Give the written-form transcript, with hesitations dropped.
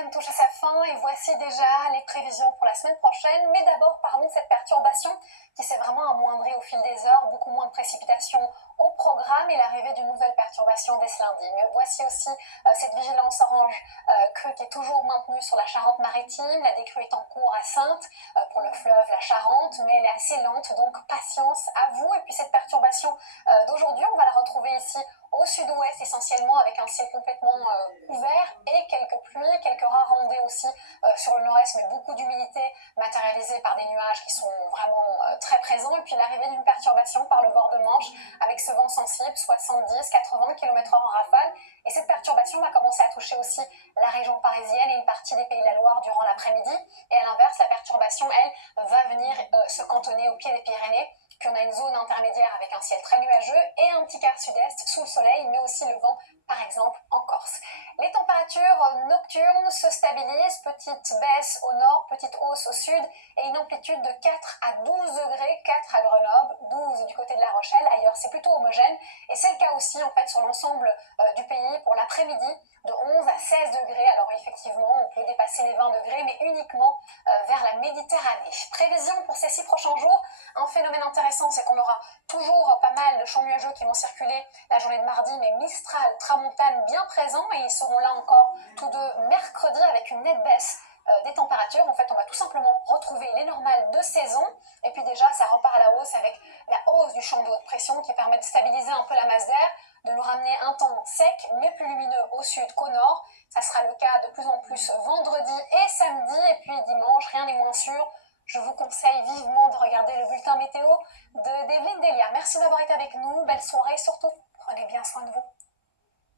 week-end touche à sa fin et voici déjà les prévisions pour la semaine prochaine. Mais d'abord, parlons de cette perturbation qui s'est vraiment amoindrie au fil des heures, beaucoup moins de précipitations au programme et l'arrivée d'une nouvelle perturbation dès ce lundi. Mais voici aussi cette vigilance orange crue qui est toujours maintenue sur la Charente-Maritime. La décrue est en cours à Saintes pour le fleuve, la Charente, mais elle est assez lente, donc patience à vous. Et puis cette perturbation d'aujourd'hui, on va la retrouver ici au sud-ouest essentiellement avec un ciel complètement couvert et quelques pluies, quelques rares ondées aussi sur le nord-est, mais beaucoup d'humidité matérialisée par des nuages qui sont vraiment très présents. Et puis l'arrivée d'une perturbation par le bord de Manche avec ce vent sensible, 70-80 km/h en rafale. Et cette perturbation va commencer à toucher aussi la région parisienne et une partie des Pays de la Loire durant l'après-midi. Et à l'inverse, la perturbation, elle, va venir se cantonner au pied des Pyrénées. Puis on a une zone intermédiaire avec un ciel très nuageux et un petit quart sud-est sous le soleil, mais aussi le vent, par exemple, en Corse. Les températures nocturnes se stabilisent, petite baisse au nord, petite hausse au sud et une amplitude de 4 à 12 degrés, 4 à Grenoble, 12 du côté de La Rochelle, ailleurs c'est plutôt homogène et c'est le cas aussi en fait sur l'ensemble du pays pour l'après-midi de 11 à 16 degrés. Alors effectivement, on peut dépasser les 20 degrés, mais uniquement vers la Méditerranée. Prévision pour ces 6 prochains jours, un phénomène intéressant, c'est qu'on aura toujours pas mal de champs nuageux qui vont circuler la journée de mardi, mais Mistral, Tramontane bien présents, et ils seront là encore tous deux mercredi avec une nette baisse des températures. En fait, on va tout simplement retrouver les normales de saison, et puis déjà, ça repart à la hausse avec la hausse du champ de haute pression qui permet de stabiliser un peu la masse d'air, de nous ramener un temps sec, mais plus lumineux au sud qu'au nord. Ça sera le cas de plus en plus vendredi et samedi, et puis dimanche, rien n'est moins sûr. Je vous conseille vivement de regarder le bulletin météo d'Evelyne Delia. Merci d'avoir été avec nous, belle soirée et surtout, prenez bien soin de vous.